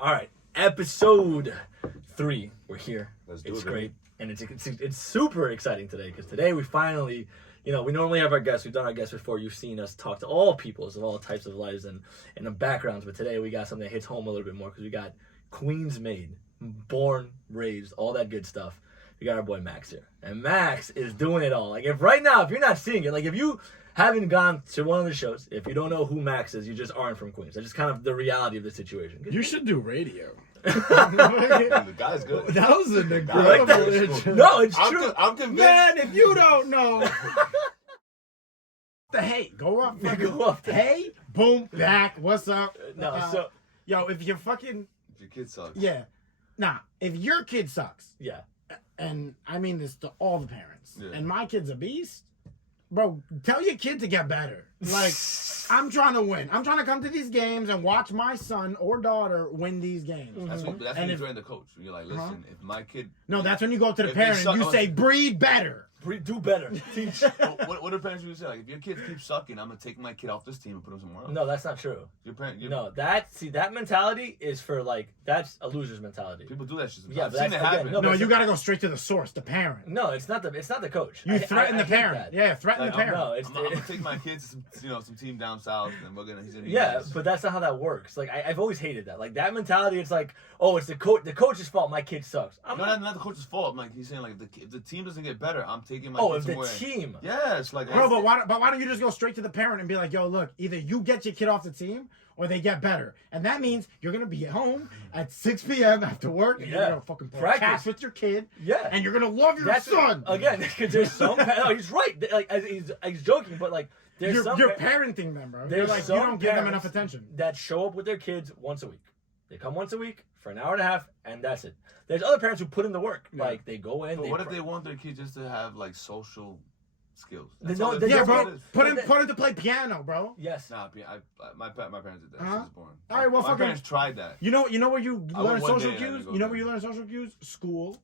All right, episode 3. We're here. Let's do it's it, great, and it's super exciting today because today we finally, we normally have our guests. We've done our guests before. You've seen us talk to all peoples of all types of lives and the backgrounds, but today we got something that hits home a little bit more because we got Queens made, born, raised, all that good stuff. We got our boy Max here, and Max is doing it all. Like if you're not seeing it, like if you haven't gone to one of the shows, if you don't know who Max is, you just aren't from Queens. That's just kind of the reality of the situation. You should do radio. The guy's good. That was an Like incredible that? intro. No, it's true. I'm convinced. Man, if you don't know. The hey, go up. Go up there. Hey, boom, back. What's up? No, Yo, if you're fucking. Your kid sucks. Yeah. Nah, if your kid sucks, yeah. and I mean this to all the parents, Yeah. and my kid's a beast, bro, tell your kid to get better. Like, I'm trying to win. I'm trying to come to these games and watch my son or daughter win these games. That's when And you if- join the coach. You're like, listen, if my kid. No, that's when you go up to the If they parent suck and you on- say, breed better. Do better. Teach. What do parents usually say? Like, if your kids keep sucking, I'm gonna take my kid off this team and put him somewhere else. No, that's not true. Your parent. No, that mentality is for that's a loser's mentality. People do that shit. Yeah, I've but seen that's- it again, happen. no, No, but- you gotta go straight to the source, the parent. No, it's not the coach. You threaten the hate parent. that. Yeah, threaten Like, the parent. No, it's I'm gonna take my kids to some team down south, and he's gonna be yeah, nice. but that's not how that works. Like I've always hated that. Like that mentality. It's like, oh, it's the coach's fault. My kid sucks. I'm No, like, not the coach's fault. Like he's saying, like if the team doesn't get better, I'm taking my oh, kid if the somewhere. team. Yes, like Bro, but why don't you just go straight to the parent and be like, yo, look, either you get your kid off the team or they get better. And that means you're going to be at home at 6 p.m. after work and you're going to fucking Practice. practice with your kid. Yeah. And you're going to love your That's son. again because there's some. No, he's right. Like he's joking, but like there's You're, some. you're parenting them, bro. You're There's like, you some don't give them parents enough attention. that show up with their kids once a week. They come once a week for an hour and a half, and that's it. There's other parents who put in the work. Yeah. Like they go in. But what if they want their kids just to have like social skills? No, all they- it- Yeah, that's all bro. it is. Put him to play piano, bro. Yes. Nah, my parents did that. Uh-huh. This is boring. All right, well, my fucking- parents tried that. You know where you I learn went one social day and I cues? didn't go You know there. where you learn social cues? School.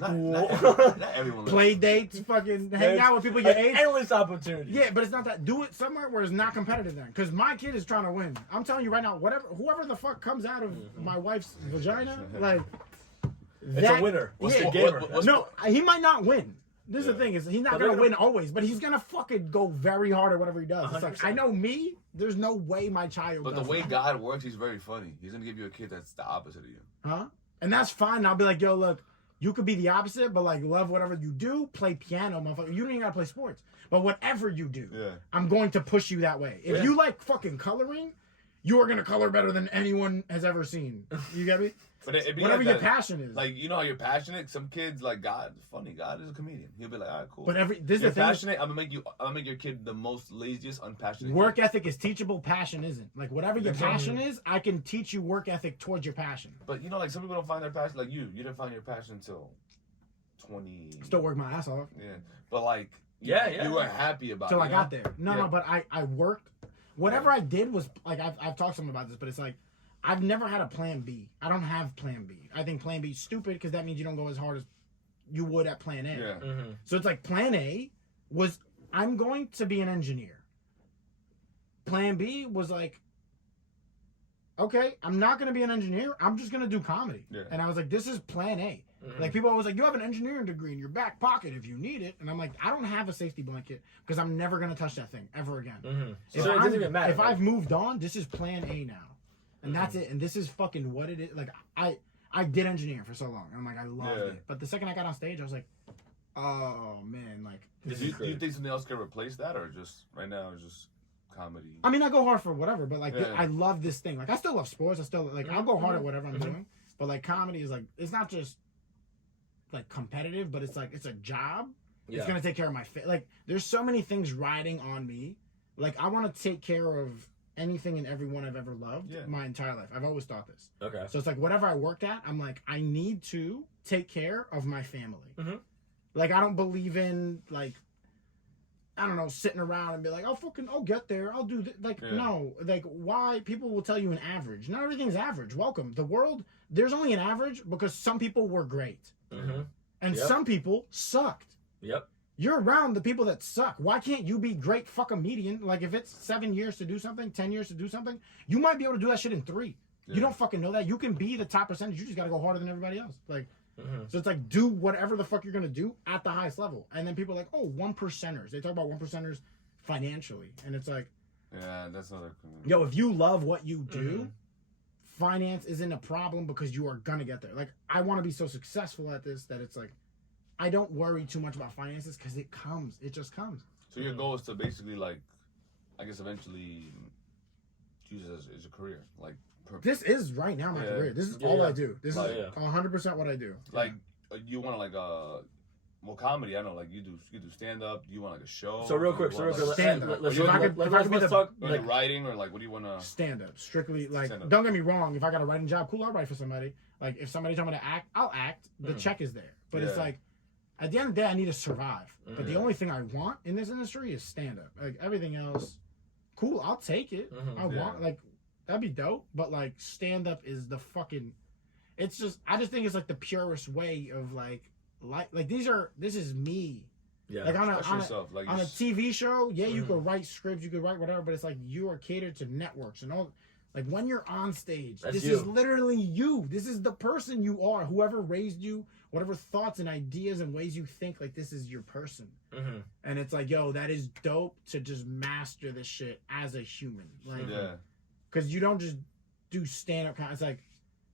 Not everyone. learns. Play dates, fucking hang There's out with people your an age. endless opportunity. Yeah, but it's not that. Do it somewhere where it's not competitive then. Because my kid is trying to win. I'm telling you right now, whoever the fuck comes out of my wife's vagina, like, It's a winner. What's the gamer? No, he might not win. This is the thing, is he's not But going to they're win always, but he's going to fucking go very hard at whatever he does. It's like, 100%. I know me, there's no way my child But does the way that. God works, He's very funny. He's gonna give you a kid that's the opposite of you. Huh? And that's fine. I'll be like, yo, look, you could be the opposite, but like love whatever you do, play piano, motherfucker. You don't even gotta play sports. But whatever you do, Yeah. I'm going to push you that way. If Yeah. you like fucking coloring, you are gonna color better than anyone has ever seen. You get me? But it'd be Whatever like your that. passion is. Like, you know how you're passionate? Some kids, like, God is funny. God is a comedian. He'll be like, all right, cool. But this is You're the thing. passionate, I'm gonna make your kid the most laziest, unpassionate Work kid. ethic is teachable, passion isn't. Like whatever your passion is, I can teach you work ethic towards your passion. But you know, like some people don't find their passion. Like you didn't find your passion until 20. Still work my ass off Yeah, but like, Yeah. you were happy about till it. I got there. No, Yeah. but I worked. Whatever I did was like I've talked to him about this, but it's like I've never had a plan B. I don't have plan B. I think plan B is stupid because that means you don't go as hard as you would at plan A. Yeah. Mm-hmm. So it's like plan A was I'm going to be an engineer. Plan B was like, okay, I'm not going to be an engineer. I'm just going to do comedy. Yeah. And I was like, this is plan A. Mhm. Like people always like, you have an engineering degree in your back pocket if you need it. And I'm like, I don't have a safety blanket because I'm never going to touch that thing ever again. Mm-hmm. If So it doesn't even matter. If I've moved on, this is plan A now. And that's it. And this is fucking what it is. Like I did engineering for so long. And I'm like, I loved Yeah. it. But the second I got on stage, I was like, oh man, like This Do is you great. think something else can replace that, or just right now it's just comedy? I mean, I go hard for whatever, but like Yeah. I love this thing. Like I still love sports. I still like I'll go hard at whatever I'm Mhm. doing. But like comedy is like it's not just like competitive, but it's like it's a job. Yeah. It's gonna take care of my like. There's so many things riding on me. Like I want to take care of anything and everyone I've ever loved my entire life. I've always thought this. Okay. So it's like whatever I worked at, I'm like I need to take care of my family. Mhm. Like I don't believe in like. I don't know, sitting around and be like, I'll get there. I'll do this. Like, no. Like, why? People will tell you an average. Not everything's average. Welcome. The world, there's only an average because some people were great. Mm-hmm. And some people sucked. Yep. You're around the people that suck. Why can't you be great? Fuck a median. Like if it's 7 years to do something, 10 years to do something, you might be able to do that shit in 3. You don't fucking know that. You can be the top percentage. You just gotta go harder than everybody else. Like, Mm-hmm. so it's like do whatever the fuck you're gonna do at the highest level. And then people are like, oh, 1%ers. They talk about 1%ers financially, and it's like, yeah, that's another. yo, if you love what you do, finance isn't a problem because you are gonna get there. Like, I want to be so successful at this that it's like, I don't worry too much about finances because it comes. It just comes. So your goal is to basically like, I guess eventually use it as a career, like. This is right now my career. This is all I do. This is 100% what I do. Like, you want to like well, comedy. I know, like you do stand up. Do you want like a show? So real quick, stand up. Let's let's talk. Like writing or like what do you want to? Stand up, strictly. Like, Stand up. don't get me wrong. If I got a writing job, cool, I'll write for somebody. Like, if somebody told me to act, I'll act. The check is there. But it's like, at the end of the day, I need to survive. But the only thing I want in this industry is stand up. Like, everything else, cool, I'll take it. I want, like, that'd be dope. But like, stand up is the fucking. It's just, I just think it's like the purest way of like this is me. Yeah. Like on a TV show, you could write scripts, you could write whatever, but it's like you are catered to networks and all. Like when you're on stage, this is literally you. This is the person you are. Whoever raised you, whatever thoughts and ideas and ways you think, like this is your person. And it's like, yo, that is dope to just master this shit as a human. Like, because you don't just do stand up. It's like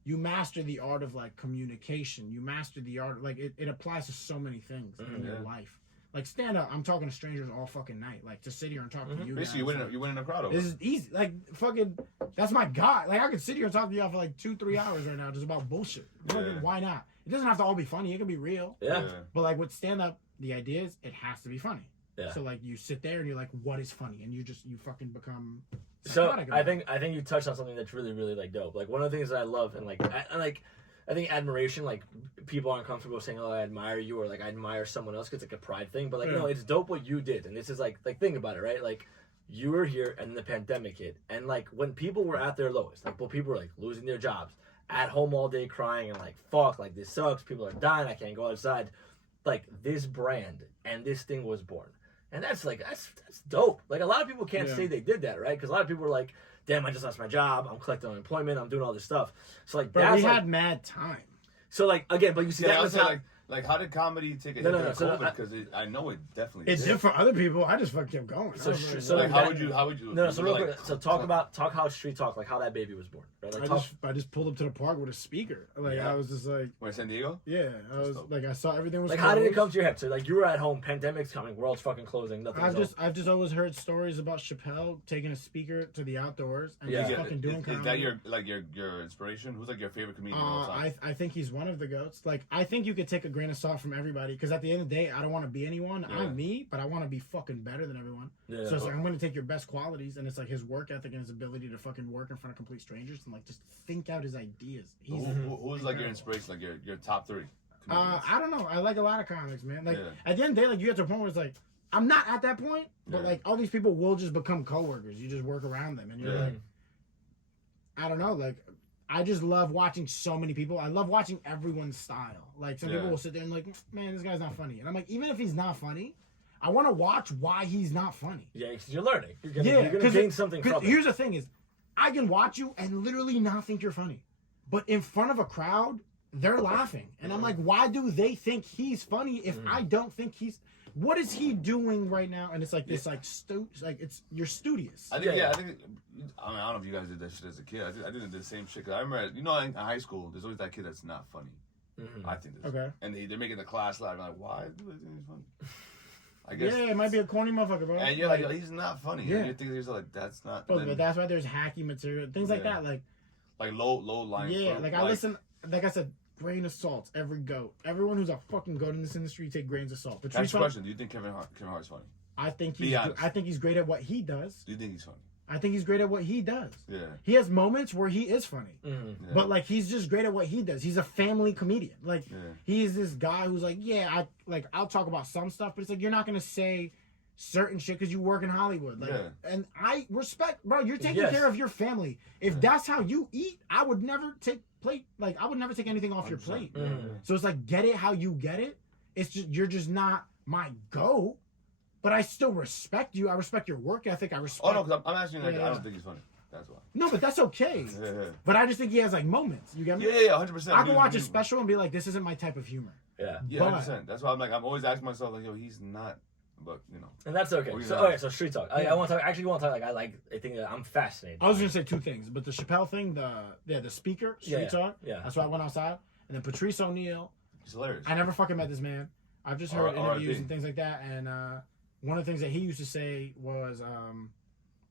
you master the art of like communication. You master the art, like it applies to so many things in your life. Like stand up, I'm talking to strangers all fucking night. Like to sit here and talk to you. Basically, you win in a crowd over. This is easy. Like fucking, that's my God. Like I could sit here and talk to y'all for like 2-3 hours right now just about bullshit. Why not? It doesn't have to all be funny. It can be real. But like with stand up, the idea is it has to be funny. So like you sit there and you're like, what is funny? And you fucking become. So I think you touched on something that's really, really like dope. Like one of the things that I love and I think admiration, like people aren't comfortable saying, "Oh, I admire you," or like I admire someone else because it's like a pride thing. But like no, it's dope what you did, and this is like think about it, right? Like you were here and the pandemic hit, and like when people were at their lowest, like people were like losing their jobs, at home all day crying and like fuck, like this sucks. People are dying. I can't go outside. Like this brand and this thing was born. And that's dope. Like a lot of people can't say they did that, right? Because a lot of people are like, damn, I just lost my job. I'm collecting unemployment. I'm doing all this stuff. So like, but we had mad time. So like again, but you see that was how. Like, how did comedy take a hit during COVID? Because I know it definitely did. It did for other people. I just fucking kept going. So like, how would you? No, so real quick. So talk how street talk, like how that baby was born. Right? Like I just pulled up to the park with a speaker. Like I was just like. Where, San Diego? Yeah, I was like, I saw everything was. Like, how did it come to your head? So like, you were at home, pandemic's coming, world's fucking closing, nothing. I've just always heard stories about Chappelle taking a speaker to the outdoors and just fucking doing comedy. Is that your inspiration? Who's like your favorite comedian of all time? I think he's one of the goats. Like I think you could take a grain of salt from everybody. Because at the end of the day, I don't want to be anyone. I'm me, but I want to be fucking better than everyone. So it's like I'm going to take your best qualities, and it's like his work ethic and his ability to fucking work in front of complete strangers and like just think out his ideas. Who's like your inspiration? Like your top three? I don't know. I like a lot of comics, man. Like at the end of the day, like you get to a point where it's like I'm not at that point, but like all these people will just become coworkers. You just work around them, and you're like, I don't know, like. I just love watching so many people. I love watching everyone's style. Like, some people will sit there and like, man, this guy's not funny. And I'm like, even if he's not funny, I want to watch why he's not funny. Yeah, because you're learning. You're gonna gain something from it. Here's the thing is, I can watch you and literally not think you're funny. But in front of a crowd, they're laughing. And I'm like, why do they think he's funny if I don't think he's... What is he doing right now? And it's like this, like you're studious. I think, I don't know if you guys did that shit as a kid. I did the same shit. 'Cause I remember, in high school, there's always that kid that's not funny. I think this. Okay. And they're making the class laugh. I'm like, why do they think he's funny? I guess. Yeah, it might be a corny motherfucker, bro. And you're like, he's not funny. Yeah. And you think to yourself, like, that's not. But that's why there's hacky material, things like that, like low line. Yeah, like I listen. Like I said. Grain of salt, every goat. Everyone who's a fucking goat in this industry take grains of salt. That's the question. Do you think Kevin Hart's funny? I think he's great at what he does. Do you think he's funny? I think he's great at what he does. Yeah. He has moments where he is funny. But like he's just great at what he does. He's a family comedian. Like he's this guy who's like, I'll talk about some stuff, but it's like you're not gonna say certain shit because you work in Hollywood. Like and I respect, bro, you're taking care of your family. If that's how you eat, I would never take anything off your plate. So it's like, get it how you get it. It's just you're just not my but I still respect you. I respect your work ethic. I respect. Oh no, because I'm asking. Like, I don't think he's funny. That's why. No, but that's okay. Yeah. But I just think he has like moments. You get me? Yeah, 100%. I can watch a special and be like, this isn't my type of humor. Yeah. Yeah, 100%. That's why I'm always asking myself, like, yo, he's not, but, you know. And that's okay. So, okay, so street talk. I want to talk, actually want to talk, I think that I'm fascinated. I was going to say two things, but the Chappelle thing, the speaker, street talk, that's why I went outside. And then Patrice O'Neal. He's hilarious. I never fucking met this man. I've just heard interviews and things like that. And one of the things that he used to say was,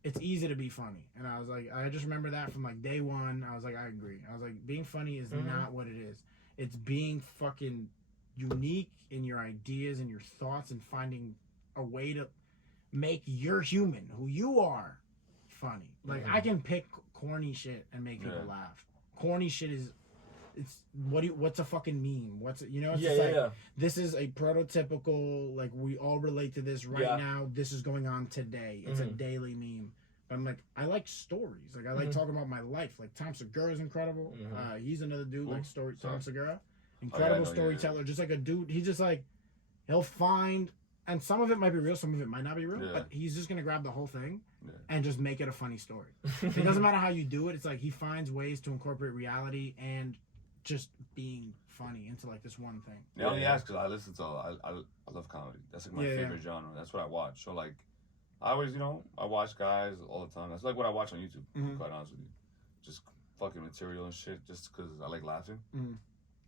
it's easy to be funny. And I was like, I just remember that from like day one. I was like, I agree. I was like, being funny is not what it is. It's being fucking unique in your ideas and your thoughts and finding a way to make your human, who you are, funny. Like, I can pick corny shit and make people laugh. Corny shit is, what's a fucking meme? This is a prototypical, like, we all relate to this right now. This is going on today. It's a daily meme. But I'm like, I like stories. Like, I like talking about my life. Like, Tom Segura is incredible. He's another dude, Tom Segura. Incredible storyteller. Just like a dude. He's just like, he'll find, and some of it might be real, some of it might not be real, but he's just going to grab the whole thing and just make it a funny story. It doesn't matter how you do it. It's like he finds ways to incorporate reality and just being funny into like this one thing. Yeah, I only ask because I listen to, I love comedy. That's like my favorite genre. That's what I watch. So like, I always, I watch guys all the time. That's like what I watch on YouTube, quite honest with you. Just fucking material and shit just because I like laughing.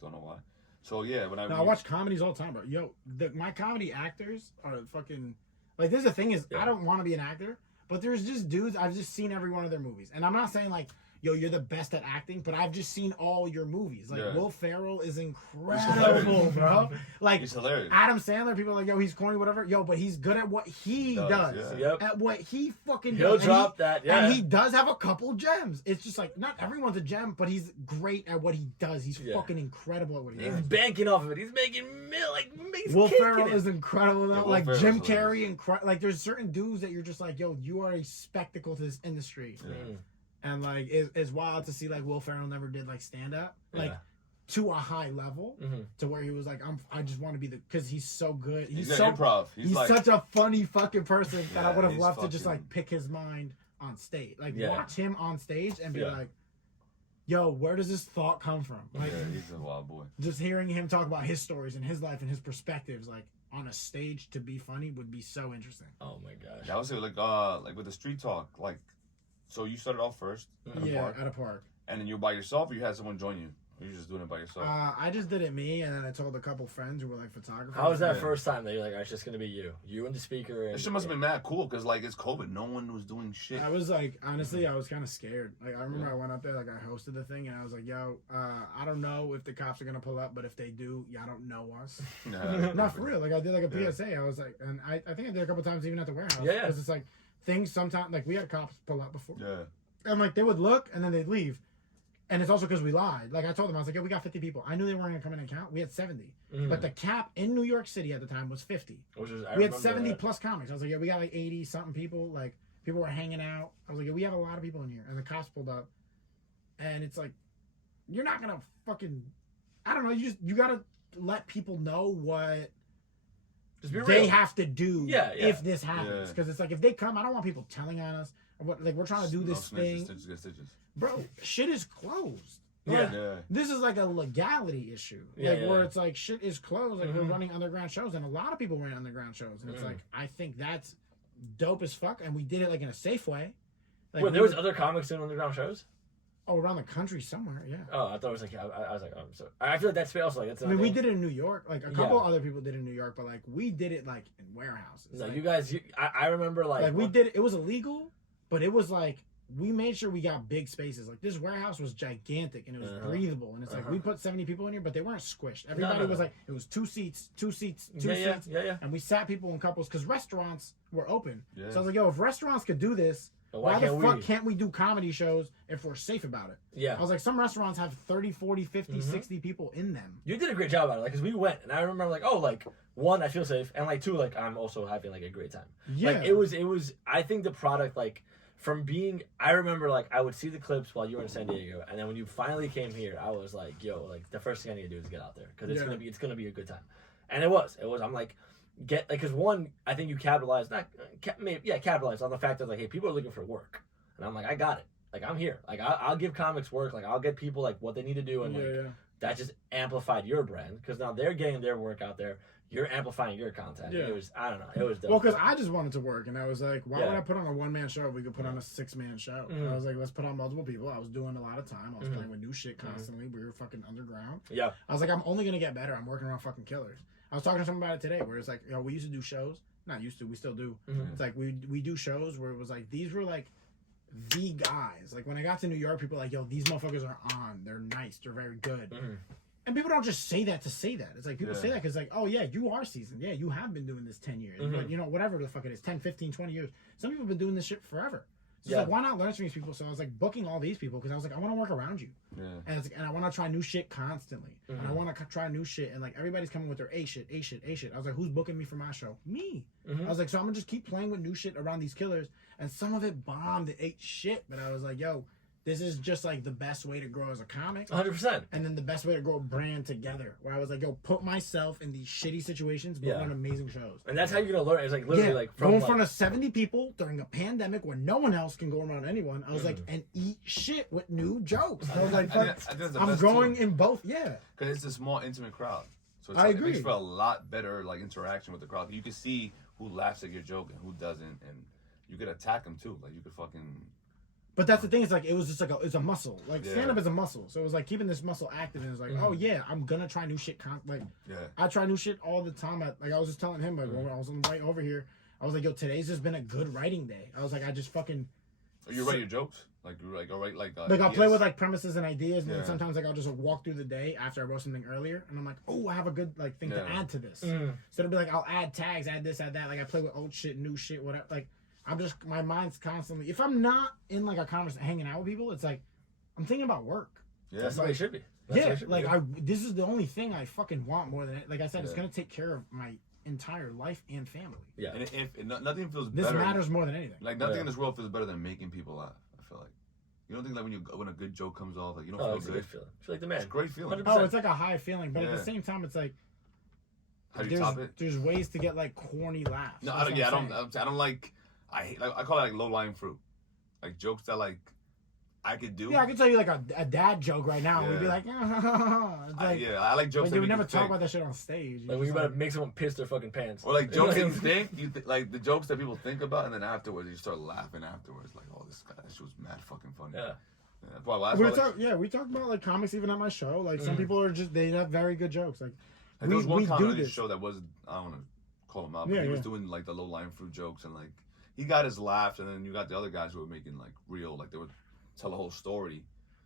Don't know why. So yeah, I watch comedies all the time, bro. Yo, my comedy actors are fucking, like, this is the thing is, I don't want to be an actor, but there's just dudes, I've just seen every one of their movies. And I'm not saying like, yo, you're the best at acting, but I've just seen all your movies. Like, Will Ferrell is incredible, bro. Like, he's hilarious. Adam Sandler, people are like, yo, he's corny, whatever. Yo, but he's good at what he does. At what he fucking He'll does. drop that, And he does have a couple gems. It's just like, not everyone's a gem, but he's great at what he does. He's fucking incredible at what he does. He's banking off of it. He's making Will Ferrell is incredible, though. Yeah, like, Jim Carrey, like, there's certain dudes that you're just like, yo, you are a spectacle to this industry. And like, it's wild to see like Will Ferrell never did like stand up, like to a high level, to where he was like, I just want to be because he's so good. He's so improv. He's like, such a funny fucking person that I would have loved to just like pick his mind on stage, like watch him on stage and be like, yo, where does this thought come from? Like, he's a wild boy. Just hearing him talk about his stories and his life and his perspectives, like on a stage to be funny would be so interesting. Oh my gosh. I would say like with the street talk, like. So you started off first at a park? And then you were by yourself, or you had someone join you? Or you just doing it by yourself? I just did it me, and then I told a couple friends who were like photographers. How was that first time that you're like, it's just gonna be you and the speaker? And that shit must have been mad cool, because like it's COVID, no one was doing shit. I was like, honestly, I was kind of scared. Like I remember I went up there, like I hosted the thing, and I was like, yo, I don't know if the cops are gonna pull up, but if they do, y'all don't know us. Not for real. Like I did like a PSA. I was like, and I think I did a couple times even at the warehouse. Yeah. Because it's like things sometimes, like we had cops pull up before. Yeah. And like they would look and then they'd leave. And it's also because we lied. Like I told them, I was like, yeah, we got 50 people. I knew they weren't going to come in and count. We had 70. But the cap in New York City at the time was 50. We had 70 plus comics. I was like, yeah, we got like 80 something people. Like people were hanging out. I was like, yeah, we have a lot of people in here. And the cops pulled up. And it's like, you're not going to fucking, I don't know. You got to let people know what they have to do if this happens. Because it's like, if they come, I don't want people telling on us. Like we're trying to do this thing, bro. Shit is closed. Like, this is like a legality issue. Where it's like shit is closed. Like we're running underground shows, and a lot of people ran underground shows, and it's like I think that's dope as fuck, and we did it like in a safe way. Like, wait, there was other comics doing underground shows? Oh, around the country somewhere, yeah. Oh, I thought it was like I was like, oh, so I feel like that's also like that's. I mean, we did it in New York. Like a couple other people did it in New York, but like we did it like in warehouses. No, like, you guys. I remember like we did it. It was illegal. But it was like, we made sure we got big spaces. Like, this warehouse was gigantic, and it was breathable. And it's like, we put 70 people in here, but they weren't squished. Everybody was like, it was two seats. Yeah. And we sat people in couples, because restaurants were open. So I was like, yo, if restaurants could do this, why the fuck can't we do comedy shows if we're safe about it? Yeah. I was like, some restaurants have 30, 40, 50, 60 people in them. You did a great job at it, like, because we went, and I remember, like, oh, like, one, I feel safe, and, like, two, like, I'm also having, like, a great time. Yeah. Like, it was, I think the product, like, from being, I remember, like, I would see the clips while you were in San Diego, and then when you finally came here, I was like, yo, like, the first thing I need to do is get out there, because it's gonna be a good time. And it was, I'm like, because one, I think you capitalized on the fact that, like, hey, people are looking for work. And I'm like, I got it. like I'm here. Like I'll give comics work. Like I'll get people like what they need to do, and like that just amplified your brand because now they're getting their work out there. You're amplifying your content. Yeah. It was, I don't know, it was dope. Well, because I just wanted to work, and I was like, why would I put on a one-man show if we could put on a six-man show? Mm-hmm. I was like, let's put on multiple people. I was doing a lot of time. I was playing with new shit constantly. We were fucking underground. Yeah. I was like, I'm only going to get better. I'm working around fucking killers. I was talking to someone about it today where it's like, you know, we used to do shows. Not used to, we still do. Mm-hmm. It's like we do shows where it was like, these were like the guys. Like when I got to New York, people were like, yo, these motherfuckers are on. They're nice. They're very good. Mm-hmm. And people don't just say that to say that. It's like people say that because like, oh yeah, you are seasoned. Yeah, you have been doing this 10 years. Mm-hmm. But, you know, whatever the fuck it is, 10, 15, 20 years. Some people have been doing this shit forever. So it's like, why not learn from these people? So I was like booking all these people because I was like, I want to work around you. Yeah. And it's like, and I want to try new shit constantly. Mm-hmm. And I want to try new shit. And like everybody's coming with their A shit. I was like, who's booking me for my show? Me. Mm-hmm. I was like, so I'm going to just keep playing with new shit around these killers. And some of it bombed. It ate shit. But I was like, yo, this is just like the best way to grow as a comic. 100%. And then the best way to grow a brand together. Where I was like, yo, put myself in these shitty situations, but run amazing shows. And that's how you're going to learn. It's like literally like from go in front of 70 people during a pandemic when no one else can go around anyone. I was like, and eat shit with new jokes. I was like, I'm growing in both. Yeah. Because it's a small, intimate crowd. So it's I like, agree. It makes for a lot better like interaction with the crowd. You can see who laughs at your joke and who doesn't. And you could attack them too. Like you could fucking... But that's the thing. It's like it was just like it's a muscle. Like stand up is a muscle. So it was like keeping this muscle active. And it was like, oh yeah, I'm gonna try new shit. I try new shit all the time. Like I was just telling him, like when I was on the way over here, I was like, yo, today's just been a good writing day. I was like, I just fucking. You write your jokes? Like I'll write like. I'll play with like premises and ideas, and then sometimes like I'll just walk through the day after I wrote something earlier, and I'm like, oh, I have a good like thing to add to this. So it'll be like I'll add tags, add this, add that. Like I play with old shit, new shit, whatever. Like. I'm just, my mind's constantly, if I'm not in like a conversation, hanging out with people, it's like, I'm thinking about work. Yeah, that's the way it should be. This is the only thing I fucking want more than, like I said, it's going to take care of my entire life and family. Yeah. And if nothing feels this better. This matters more than anything. Like nothing in this world feels better than making people laugh, I feel like. You don't think like when a good joke comes off, like you don't feel it's good? A good feeling. I feel like the man. It's a great feeling. 100%. Oh, it's like a high feeling, but at the same time, it's like, how do you top it? There's ways to get like corny laughs. No, I don't like, I call it like low-lying fruit, like jokes that like I could do. Yeah, I could tell you like a dad joke right now. And we'd be like, I like jokes. Like, you would never talk about that shit on stage. Like when you're about to make someone piss their fucking pants. Or like jokes that you think, like the jokes that people think about, and then afterwards you start laughing afterwards. Like, oh, this guy, that shit was mad fucking funny. Yeah. We talked about like comics even at my show. Like some people are just they have very good jokes. Like there was one comic on this show that was I don't want to call him out, but he was doing like the low-lying fruit jokes and like. He got his laughs, and then you got the other guys who were making like real, like they would tell a whole story,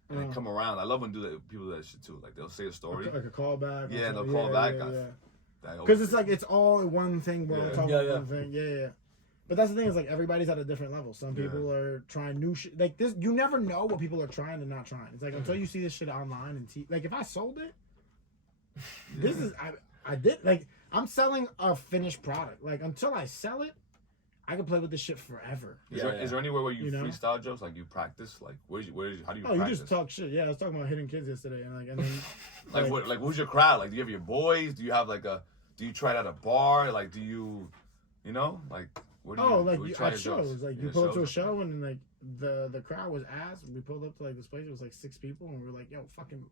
and then come around. I love when people do that shit too. Like they'll say a story, like a callback. Yeah, they'll call back. Because it's like it's all one thing. We're all talking about one thing. Yeah. But that's the thing is like everybody's at a different level. Some people are trying new shit. Like this, you never know what people are trying and not trying. It's like until you see this shit online and like if I sold it, this is I did like I'm selling a finished product. Like until I sell it. I can play with this shit forever. Is there anywhere where you freestyle jokes? Like you practice? Like how do you practice? You just talk shit. Yeah, I was talking about hitting kids yesterday, and then like who's your crowd? Like do you have your boys? Do you have like do you try it at a bar? Like do you like where do you at shows? Like you pull up to a show and like the crowd was ass. We pulled up to like this place. It was like 6 people, and we were like, yo, fucking,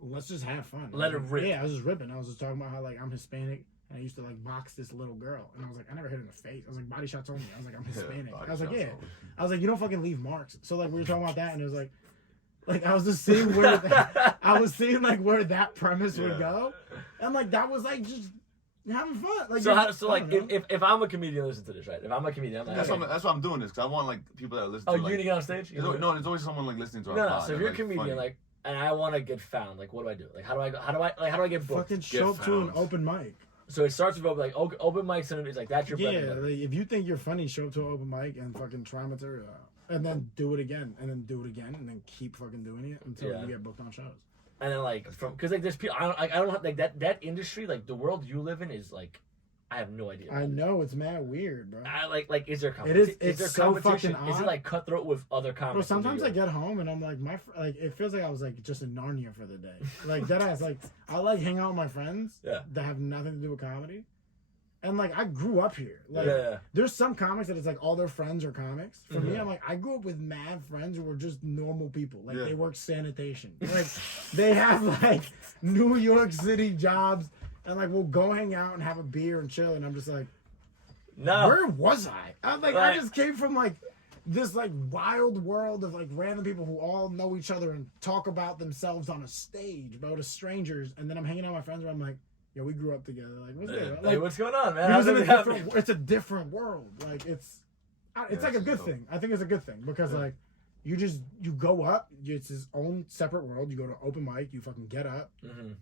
let's just have fun. Let it rip. Yeah, I was just ripping. I was just talking about how like I'm Hispanic. And I used to like box this little girl, and I was like, I never hit her in the face. I was like, body shots only. I was like, I'm Hispanic. I was like, yeah. I was like, you don't fucking leave marks. So like we were talking about that, and it was like I was just seeing where where that premise would go, and like that was like just having fun. Like if I'm a comedian, listen to this, right? If I'm a comedian, I'm like, that's why I'm doing this because I want like people that listen. Oh, you need to get on stage? No, there's always someone like listening to our pod. So if you're a comedian, like. And I want to get found. Like, what do I do? Like, how do I get booked? Fucking show up to an open mic. So it starts with open mics, and it's like that's your like, if you think you're funny, show up to an open mic and fucking try material out, and then do it again, and then do it again, and then keep fucking doing it until you get booked on shows. And then like because like there's people I don't have like that industry, like the world you live in is like I have no idea. I know it's mad weird, bro. Like is there competition? It's there so fucking odd. Is it like cutthroat with other comics? Bro, sometimes I get home and I'm like it feels like I was like just in Narnia for the day. Like deadass. Like I like hang out with my friends that have nothing to do with comedy, And like I grew up here. Like there's some comics that it's like all their friends are comics. For me, I'm like I grew up with mad friends who were just normal people. Like they work sanitation. Like they have like New York City jobs, and like we'll go hang out and have a beer and chill. And I'm just like, no, where was I? I'm like I just came from like this like wild world of like random people who all know each other and talk about themselves on a stage, bro, to strangers. And then I'm hanging out with my friends where I'm like, yeah, we grew up together. Like, what's good? Like, what's going on, man? It's a different world. Like, it's like a good thing. I think it's a good thing because like, you go up. It's his own separate world. You go to open mic. You fucking get up.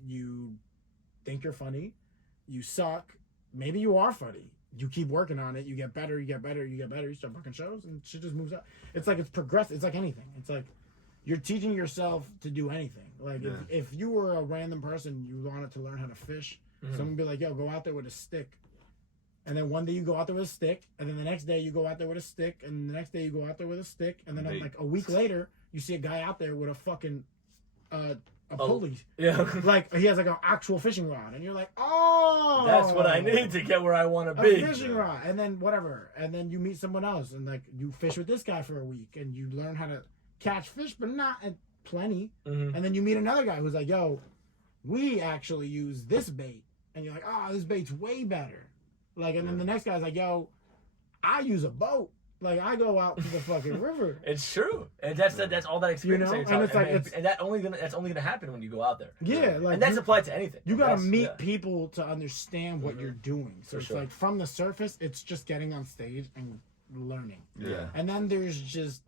You think you're funny. You suck. Maybe you are funny. You keep working on it. You get better. You get better. You get better. You start fucking shows, and shit just moves up. It's like it's progressive. It's like anything. It's like you're teaching yourself to do anything. Like if you were a random person, you wanted to learn how to fish, someone would be like, yo, go out there with a stick. And then one day you go out there with a stick, and then the next day you go out there with a stick, and the next day you go out there with a stick, and then like a week later, you see a guy out there with a fucking a pulley. Yeah. Like he has like an actual fishing rod, and you're like, oh, that's what I need to get where I want to be. A fishing rod, and then whatever, and then you meet someone else, and like you fish with this guy for a week, and you learn how to catch fish, but not at plenty. And then you meet another guy who's like, yo, we actually use this bait, and you're like, oh, this bait's way better. Like, and then the next guy's like, yo, I use a boat. Like, I go out to the fucking river. It's true, and that's all that experience. You know, and it's like, and that's only gonna happen when you go out there. Yeah, like, and that's applied to anything. You gotta meet people to understand what you're doing. So it's like from the surface, it's just getting on stage and learning. Yeah, and then there's just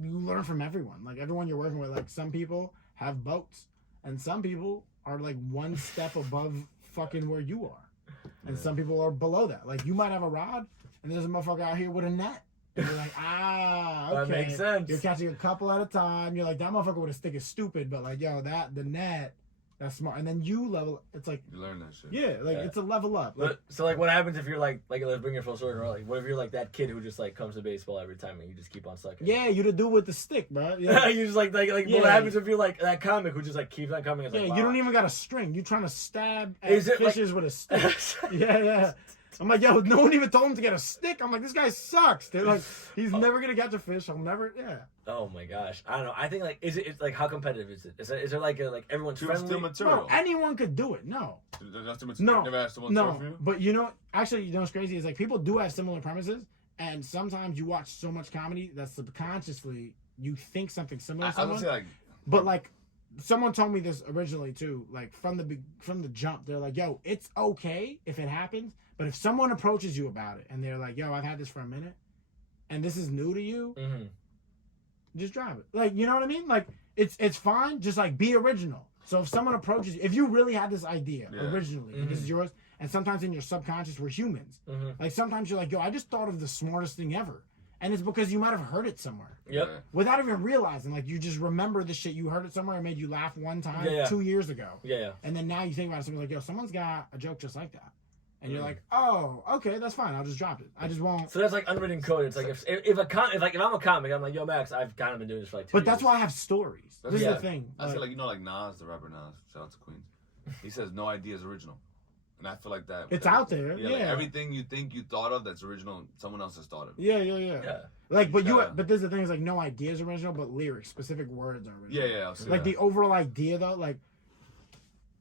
you learn from everyone. Like everyone you're working with. Like some people have boats, and some people are like one step above fucking where you are, and some people are below that. Like you might have a rod. And there's a motherfucker out here with a net. And you're like, okay. That makes sense. You're catching a couple at a time. You're like, that motherfucker with a stick is stupid, but like, yo, the net, that's smart. And then you level, it's like. You learn that shit. Yeah, like it's a level up. Like, so like what happens if you're like let's bring it full circle, like what if you're like that kid who just like comes to baseball every time and you just keep on sucking? Yeah, you the dude with the stick, bro. Yeah. You just like what happens if you're like that comic who just like keeps on coming? Yeah, like, you don't even got a string. You trying to stab at fishes with a stick. Yeah. I'm like, yo, no one even told him to get a stick. I'm like, this guy sucks. They're like, he's never gonna catch a fish. I'll never, Oh my gosh, I don't know. I think like, it's like how competitive is it? Is there like everyone's friendly? Bro, anyone could do it. No. But you know, actually, you know what's crazy is like people do have similar premises, and sometimes you watch so much comedy that subconsciously you think something similar to someone. I would say like, but like. Someone told me this originally too, like from the jump. They're like, yo, it's okay if it happens, but if someone approaches you about it and they're like, yo, I've had this for a minute and this is new to you, just drop it. Like, you know what I mean? Like, it's fine, just like be original. So if someone approaches you, if you really had this idea originally, and this is yours, and sometimes in your subconscious we're humans, like sometimes you're like, yo, I just thought of the smartest thing ever. And it's because you might have heard it somewhere. Yep. Without even realizing. Like, you just remember the shit you heard it somewhere and made you laugh one time 2 years ago. Yeah. And then now you think about it, someone's like, yo, someone's got a joke just like that. And you're like, oh, okay, that's fine. I'll just drop it. I just won't. So that's like unwritten code. It's like if I'm a comic, I'm like, yo, Max, I've kind of been doing this for like 2 years. But that's why I have stories. This is the thing. I feel like, you know, like Nas, the rapper Nas, shout out to Queens. He says no idea is original. And I feel like that. It's out there. Yeah. Like everything you think you thought of that's original, someone else has thought of. Yeah. Like, but there's the thing is like no idea is original, but lyrics, specific words are original. Yeah. Like the overall idea though, like,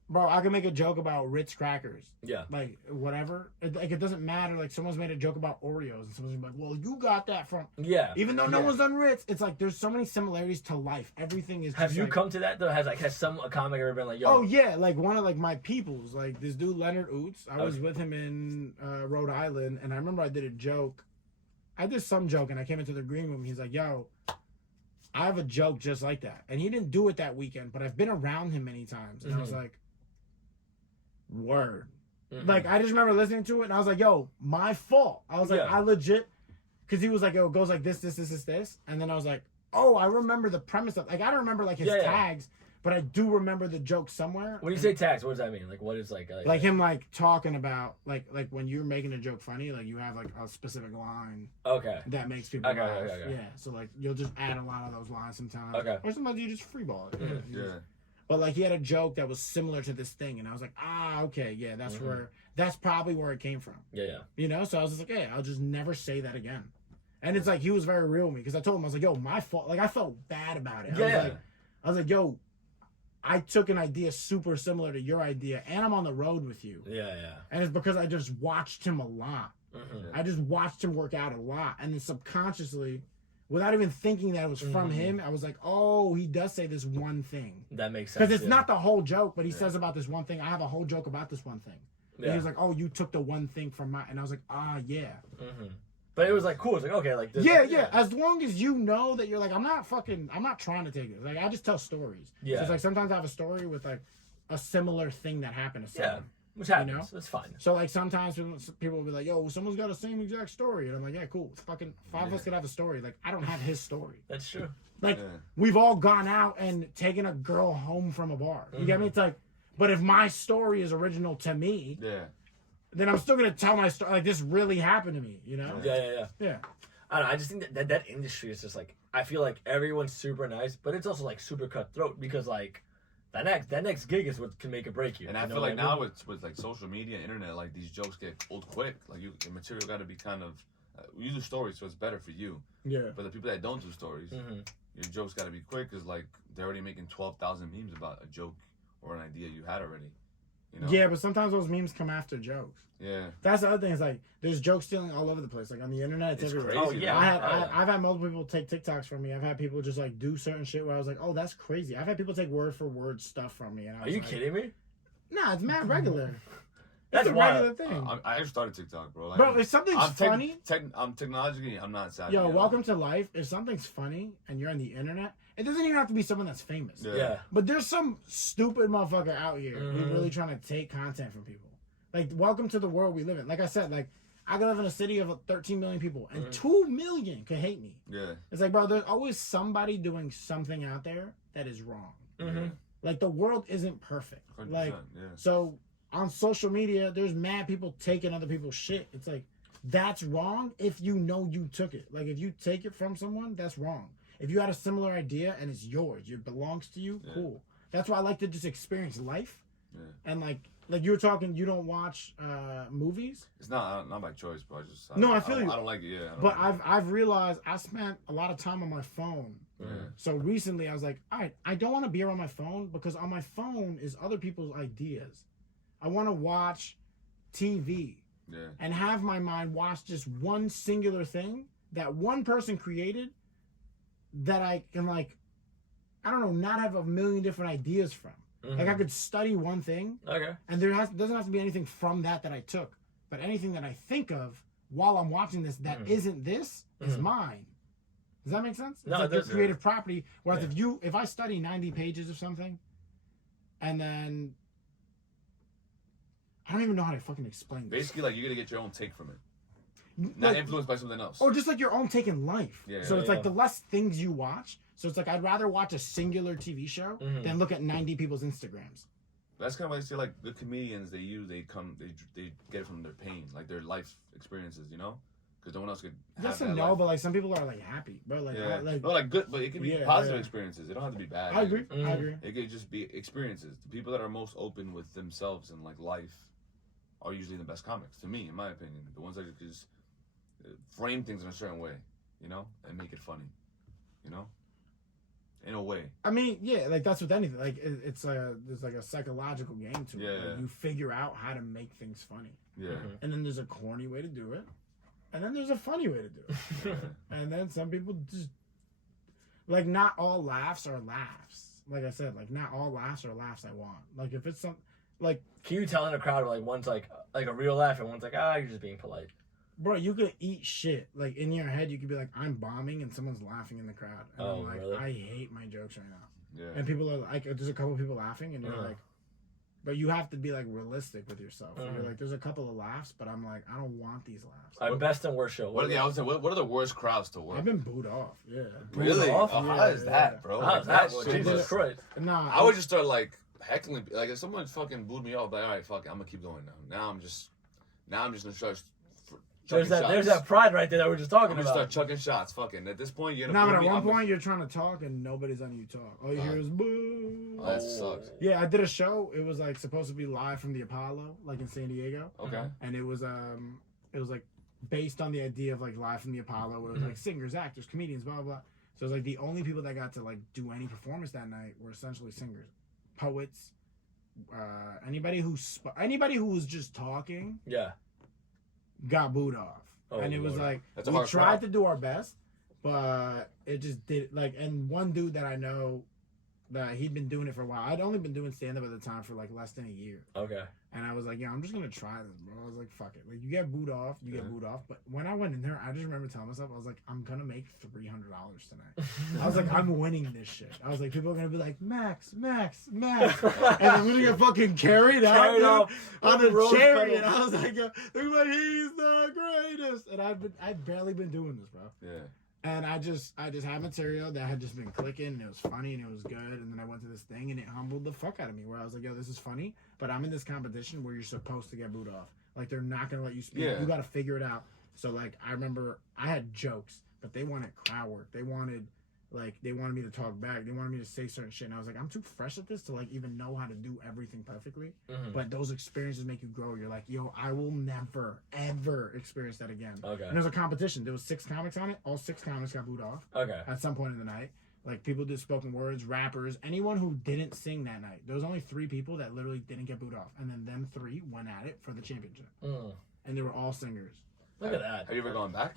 bro, I can make a joke about Ritz crackers. Yeah. Like whatever. It doesn't matter. Like someone's made a joke about Oreos, and someone's like, well, you got that from. Yeah. Even though no one's done Ritz, it's like there's so many similarities to life. Everything is. Have you come to that though? Has a comic ever been like, yo? Oh yeah, like one of like my peoples, like this dude Leonard Oots. I was with him in Rhode Island, and I remember I did a joke. I did some joke, and I came into the green room. He's like, yo, I have a joke just like that, and he didn't do it that weekend, but I've been around him many times, and I was like. Word. Like, I just remember listening to it, and I was like, yo, my fault. I was like, I legit, because he was like, yo, it goes like this, and then I was like, oh, I remember the premise of, like, I don't remember, like, his tags, but I do remember the joke somewhere. When you say tags, what does that mean? Like, what is, like him, like, talking about, like, when you're making a joke funny, like, you have, like, a specific line that makes people laugh. Okay. Yeah, so, like, you'll just add a lot of those lines sometimes. Okay. Or sometimes you just freeball it. But, like, he had a joke that was similar to this thing, and I was like, okay, yeah, that's where... that's probably where it came from. Yeah. You know, so I was just like, hey, I'll just never say that again. And it's like he was very real with me because I told him, I was like, yo, my fault. Like I felt bad about it. I was like, yo, I took an idea super similar to your idea, and I'm on the road with you. Yeah. And it's because I just watched him a lot. I just watched him work out a lot, and then subconsciously, without even thinking that it was from him, I was like, oh, he does say this one thing. That makes sense. Because it's not the whole joke, but he says about this one thing. I have a whole joke about this one thing. And he was like, oh, you took the one thing from my, and I was like, yeah. But it was like cool. It's like, okay, like this. Yeah. As long as you know that you're like, I'm not trying to take it. Like, I just tell stories. Yeah. So it's like sometimes I have a story with like a similar thing that happened to someone. Which happens. You know? That's fine. So like sometimes people will be like, yo, someone's got the same exact story. And I'm like, yeah, cool. It's fucking 5 of us could have a story. Like, I don't have his story. That's true. Like, we've all gone out and taken a girl home from a bar. You get me? It's like, but if my story is original to me, then I'm still gonna tell my story. Like, this really happened to me, you know? Yeah. I don't know. I just think that industry is just like, I feel like everyone's super nice, but it's also like super cutthroat because like that next gig is what can make or break you. And I feel like now with like social media, internet, like these jokes get old quick. Like the material got to be kind of you do stories, so it's better for you. Yeah. But the people that don't do stories, your jokes got to be quick because like they're already making 12,000 memes about a joke or an idea you had already. You know? Yeah, but sometimes those memes come after jokes. Yeah. That's the other thing. Is like there's joke stealing all over the place. Like on the internet, it's everywhere. Crazy, I've had multiple people take TikToks from me. I've had people just like do certain shit where I was like, oh, that's crazy. I've had people take word for word stuff from me. And I was Are you kidding me? Nah, it's mad regular. That's a regular thing. I just started TikTok, bro. Like, bro, if something's funny, I'm technologically, I'm not savvy. Yo, welcome to life. If something's funny and you're on the internet, it doesn't even have to be someone that's famous. Yeah. But there's some stupid motherfucker out here who's really trying to take content from people. Like, welcome to the world we live in. Like I said, like, I could live in a city of 13 million people, and 2 million could hate me. Yeah. It's like, bro, there's always somebody doing something out there that is wrong. Like, the world isn't perfect. Like, so on social media, there's mad people taking other people's shit. It's like, that's wrong if you know you took it. Like, if you take it from someone, that's wrong. If you had a similar idea and it's yours, it belongs to you, cool. That's why I like to just experience life. And like you were talking, you don't watch movies. It's not by choice, but I feel you. I don't like it. But I've realized I spent a lot of time on my phone. So recently I was like, all right, I don't want to be around my phone because on my phone is other people's ideas. I want to watch TV and have my mind watch just one singular thing that one person created that I can, like, I don't know, not have a million different ideas from. Like, I could study one thing, and doesn't have to be anything from that I took, but anything that I think of while I'm watching this that isn't this is mine. Does that make sense? It's like your creative property. Whereas if I study 90 pages of something, and then I don't even know how to fucking explain this. Basically, like, you're gonna get your own take from it, not influenced by something else, or just like your own take in life. So it's like the less things you watch. So it's like I'd rather watch a singular TV show than look at 90 people's Instagrams. That's kind of like, say, like, the comedians they get it from their pain, like their life experiences, you know, because no one else could. Yes and no, but like some people are like happy, bro. Like, like good, but it can be positive experiences. They don't have to be bad. I agree. I agree. It could just be experiences. The people that are most open with themselves and like life are usually the best comics, to me, in my opinion. The ones that just frame things in a certain way, you know, and make it funny, you know. In a way. I mean, yeah, like that's with anything. Like there's like a psychological game to it. Like, you figure out how to make things funny. Yeah. And then there's a corny way to do it, and then there's a funny way to do it. And then some people just like, not all laughs are laughs. Like I said, like not all laughs are laughs I want. Like if it's some like, can you tell in a crowd where like one's like a real laugh and one's like, you're just being polite? Bro, you could eat shit. Like, in your head, you could be like, I'm bombing, and someone's laughing in the crowd. And I'm like, really? I hate my jokes right now. Yeah. And people are like, there's a couple people laughing, and you're like, but you have to be, like, realistic with yourself. You're like, there's a couple of laughs, but I'm like, I don't want these laughs. Our best and worst show. What are the worst crowds to work? I've been booed off, Really? Off? Oh, how is that, bro? How is that? Jesus Christ. Nah. I would just start, like, heckling. Like, if someone fucking booed me off, like, all right, fuck it, I'm gonna keep going now. Now I'm just gonna start chucking shots. There's that pride right there that we're just talking I'm about. gonna start chucking shots. Fucking at this point, you're No, but at one point you're trying to talk and nobody's letting you talk. All you hear is boo. Oh, that sucks. Yeah, I did a show. It was like supposed to be live from the Apollo, like in San Diego. Okay. And it was like based on the idea of like live from the Apollo. It was like singers, actors, comedians, blah blah blah. So it was like the only people that got to like do any performance that night were essentially singers, poets, anybody who was just talking. Yeah. Got booed off. Oh, and it was Lord. like we tried to do our best, but it just did like. And one dude that I know that he'd been doing it for a while. I'd only been doing stand-up at the time for like less than a year. Okay. And I was like, yeah, I'm just gonna try this, bro. I was like, fuck it. Like, you get booed off, get booed off. But when I went in there, I just remember telling myself, I was like, I'm gonna make $300 tonight. I was like, I'm winning this shit. I was like, people are gonna be like, Max, and I'm gonna get fucking carried out on the chariot. I was like, they're like, he's the greatest. And I'd barely been doing this, bro. Yeah. And I just had material that had just been clicking, and it was funny, and it was good. And then I went to this thing, and it humbled the fuck out of me, where I was like, yo, this is funny, but I'm in this competition where you're supposed to get booed off. Like, they're not going to let you speak. Yeah. You got to figure it out. So, like, I remember I had jokes, but they wanted crowd work. They wanted me to talk back. They wanted me to say certain shit. And I was like, I'm too fresh at this to, like, even know how to do everything perfectly. Mm-hmm. But those experiences make you grow. You're like, yo, I will never, ever experience that again. Okay. And there's a competition. There was 6 comics on it. All 6 comics got booed off. Okay. At some point in the night. Like, people did spoken words, rappers, anyone who didn't sing that night. There was only 3 people that literally didn't get booed off. And then them 3 went at it for the championship. Mm. And they were all singers. Look at that. Have you ever gone back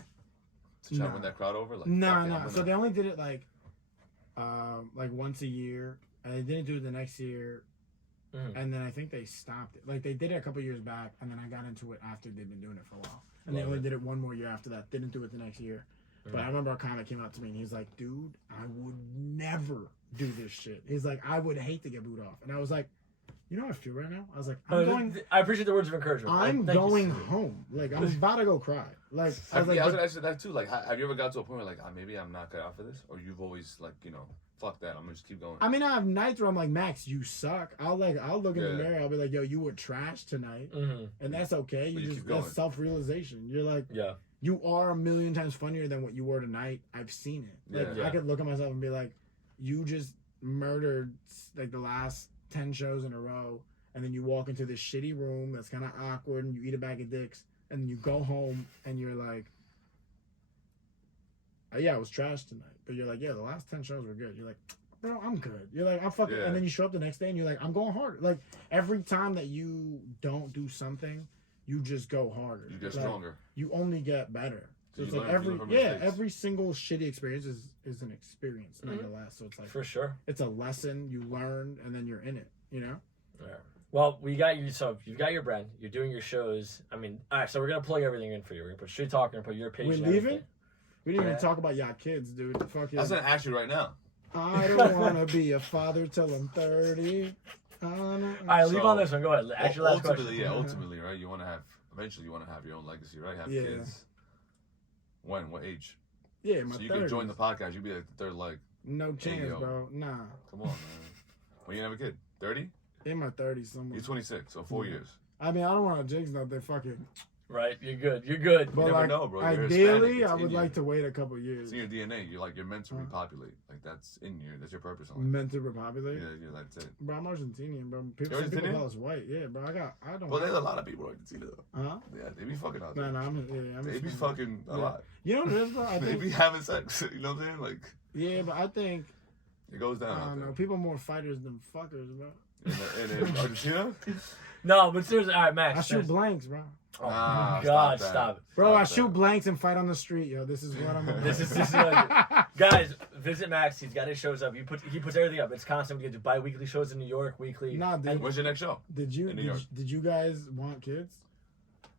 to try to win that crowd over? Like, no. So they only did it like once a year. And they didn't do it the next year. Mm. And then I think they stopped it. Like, they did it a couple years back. And then I got into it after they'd been doing it for a while. And they only did it one more year after that. Didn't do it the next year. But I remember a comic came out to me and he's like, dude, I would never do this shit. He's like, I would hate to get booed off. And I was like, you know how I feel right now? I was like, I appreciate the words of encouragement. I'm going home. Like, I'm about to go cry. Like, I was gonna ask you that too. Like, have you ever got to a point where like, maybe I'm not cut out for this? Or you've always like, fuck that, I'm gonna just keep going? I mean, I have nights where I'm like, Max, you suck. I'll look in the mirror, I'll be like, yo, you were trash tonight. Mm-hmm. And that's okay. That's self-realization. You're like, you are a million times funnier than what you were tonight. I've seen it. Like, I could look at myself and be like, you just murdered like the last 10 shows in a row, and then you walk into this shitty room that's kind of awkward, and you eat a bag of dicks, and then you go home and you're like, yeah, it was trash tonight. But you're like, yeah, the last 10 shows were good. You're like, bro, I'm good. You're like, I'm fucking. And then you show up the next day and you're like, I'm going harder. Like, every time that you don't do something, you just go harder. You get stronger. You only get better. So it's like every single shitty experience is an experience nonetheless. So it's like, for sure, it's a lesson you learn and then you're in it. Yeah. Well, we got you. So you've got your brand. You're doing your shows. I mean, all right. So we're gonna plug everything in for you. We're gonna put Street Talk. We're gonna put your page. We're leaving. We didn't even talk about y'all kids, dude. Fuck I was gonna ask you right now. I don't wanna be a father till I'm 30. All right, leave on this one. Go ahead. Ask your last question. Yeah, ultimately, right? Eventually, you want to have your own legacy, right? Have kids. When? What age? Yeah, my 30s. So you can join the podcast. You'd be like the third leg. No chance, bro. Nah. Come on, man. When you have a kid? 30? In my 30s somewhere. You're 26, so 4 years. I mean, I don't want to jinx nothing. Fucking. Right, you're good. But you never know, bro. Ideally, I would like to wait a couple years. It's in your DNA. You're meant to repopulate. Like, that's in you. That's your purpose. Meant to repopulate? Yeah, that's it. Bro, I'm Argentinian, bro. People call us white. Yeah, bro. I don't. Well, there's a lot of people in Argentina, though. Huh? Yeah, they be fucking out there. I'm they be fucking a lot. You know what it is, bro? They be having sex. You know what I'm saying? Like. Yeah, but I think. It goes down. I don't know. People are more fighters than fuckers, bro. In Argentina? No, but seriously, all right, Max. I shoot blanks, bro. Oh my God, stop it. Bro, I shoot blanks and fight on the street, yo. This is what I'm doing. This is guys, visit Max. He's got his shows up. He puts everything up. It's constant. We get to bi-weekly shows in New York, weekly. Nah, dude. When's your next show? Did you guys want kids?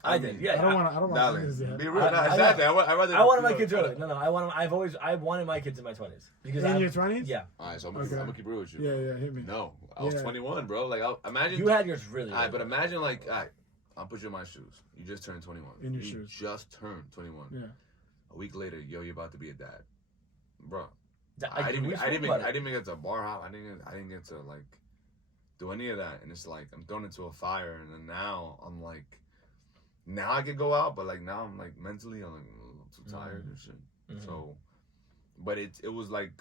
I did. Yeah. I don't want kids yet. Be real. Exactly. I wanted my kids early. No. I wanted my kids in my 20s. Because in your 20s? Yeah. All right, so I'm gonna keep real with you. Yeah, hit me. No, I was 21, bro. Like, imagine you had yours really. All right, but imagine like, all right, I'll put you in my shoes. You just turned 21. In your shoes. Just turned 21. Yeah. A week later, you're about to be a dad, bro. I didn't even get to a bar hop. I didn't get to like do any of that. And it's like I'm thrown into a fire, and then now I'm like, now I could go out, but like now I'm like mentally I'm like a little too tired and shit. So, but it was like,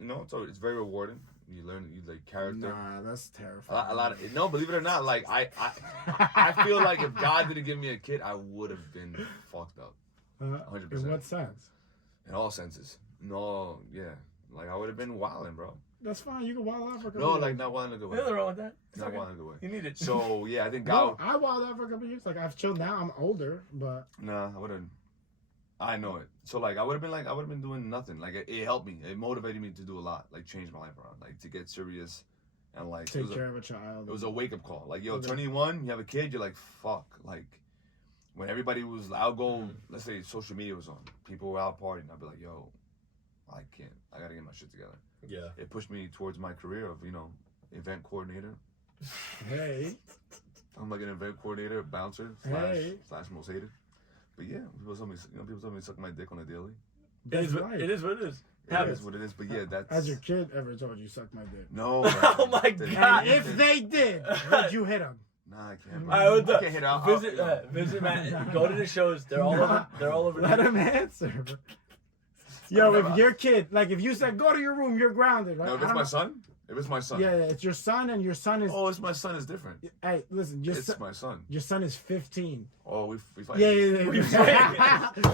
you know, so it's very rewarding. You learn like character. Nah, that's terrifying. A lot of no, believe it or not, like I feel like if God didn't give me a kid, I would have been fucked up. 100%. In what sense? In all senses. No, yeah. Like I would have been wilding, bro. That's fine. You can wild out for a couple No, years. like not wilding a good way. Nothing wrong with that. It's Not okay. wilding a good way. You need it. So yeah, I think No, God. I wild out for a couple years. Like I've chilled now. I'm older, but Nah, I wouldn't. I know it. So like I would have been doing nothing. Like it helped me. It motivated me to do a lot. Like change my life around. Like to get serious, and like take care of a child. it was a wake up call. Like yo, Okay. 21, you have a kid. You're like fuck. Like when everybody was, I'll go. Let's say social media was on. People were out partying. I'd be like, yo, I can't. I gotta get my shit together. Yeah. It pushed me towards my career of event coordinator. Hey, I'm like an event coordinator, bouncer slash most hated. But yeah, people tell me to suck my dick on a daily. It is, right. it is what it is. It is what it is. But yeah, that's. Has your kid ever told you suck my dick? No. Oh my They- God. And if they did, would you hit them? Nah, I can't. I would I can't hit out. visit Matt. Go to the shows. They're all over. They're all over. Let him answer. Yo, if your kid, like if you said go to your room, you're grounded, right? No, if it's my son. If it's my son. Yeah, it's your son, and your son is. Oh, it's my son is different. Hey, listen, It's my son. your son is 15. Oh, we fight. Yeah. We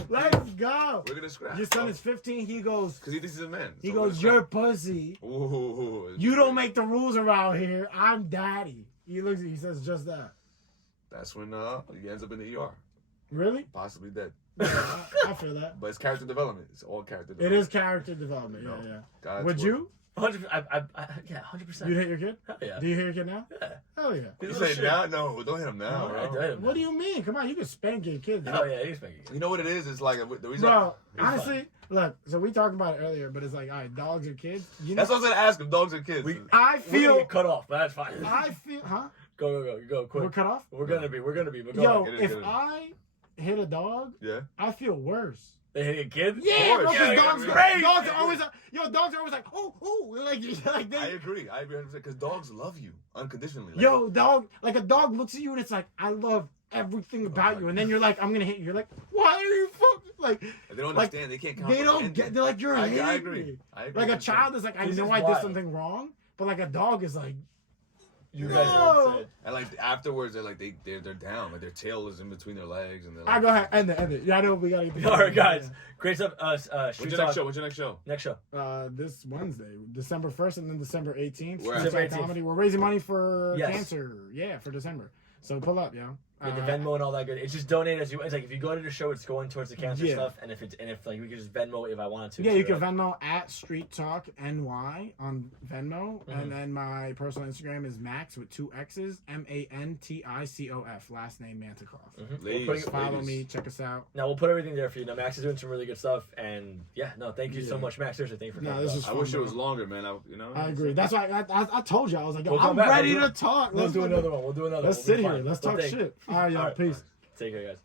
Let's go. We're gonna scrap. Your son is 15. He goes. Because he thinks he's a man. He so we're goes. gonna You're pussy. scrap. Ooh, You don't make the rules around here. I'm daddy. He looks at you, he says just that. That's when he ends up in the ER, Really? possibly dead. I feel that. But it's character development. It's all character It development. is character development. No. Yeah. God's Would work. you? 100. Yeah, 100%. You'd hit your kid? Hell yeah. Do you hit your kid now? Yeah. Hell yeah. He's You a little say shit. now? No, don't hit him now, I bro. him. What do you mean? Come on, you can spank your kids. Oh yeah, he's making it. You know what it is? It's like the reason. Bro, It's honestly, look, so we talked about it earlier, but it's like, all right, dogs or kids. You know, That's what I was gonna ask him. Dogs or kids? I We're gonna feel, get cut off, but that's fine. huh? Go quick. We're cut off? We're gonna be. But go Yo, ahead. Get it, if get it. I hit a dog, yeah. I feel worse. They hit a kid. Yeah, bro, course. because Yeah, dogs, yeah, dogs are always, dogs are always like, like I they, agree. I agree 100% because dogs love you unconditionally. Like, yo, dog, like a dog looks at you and it's like, I love everything about my you, and then you're like, I'm gonna hit you. You're like, why are you fucking like? they don't like, understand. They can't. They don't comprehend get. it. They're like, you're I hitting agree. me. I agree. Like a 100%. child is like, I This know is I did wild. something wrong, but like a dog is like, You No. guys are insane. And like afterwards, they're like they're down. Like their tail is in between their legs, and they're I like. go ahead, end it. Yeah, I know we gotta. All right, guys. Great stuff. What's Street your Talk. next show? What's your next show? Next show. This Wednesday, December 1st, and then December 18th. Where? Street December Talk 18th. Comedy. We're raising money for Yes. cancer. Yeah, for December. So pull up, yo. With the Venmo and all that good. It's just donate as you. It's like if you go to the show, it's going towards the cancer Yeah. stuff. And if like we could just Venmo if I wanted to. Yeah, too, you can right? Venmo at Street Talk NY on Venmo, and then my personal Instagram is Max with 2 X's, Manticof, last name Manticof. Ladies, We're putting- Follow ladies. me, check us out. Now we'll put everything there for you. Now Max is doing some really good stuff, and yeah, no, thank you so Yeah. much, Max. Seriously, thank you for No, coming. this on. is I wish it fun, was bro. longer, man. I agree. That's why I told you I was like, yo, We'll come I'm back. ready We'll to talk. We'll do fucking- another one. We'll do another. Let's We'll sit be here. fine. Let's We'll talk think. shit. All right, y'all. All right. Peace. Take care, guys.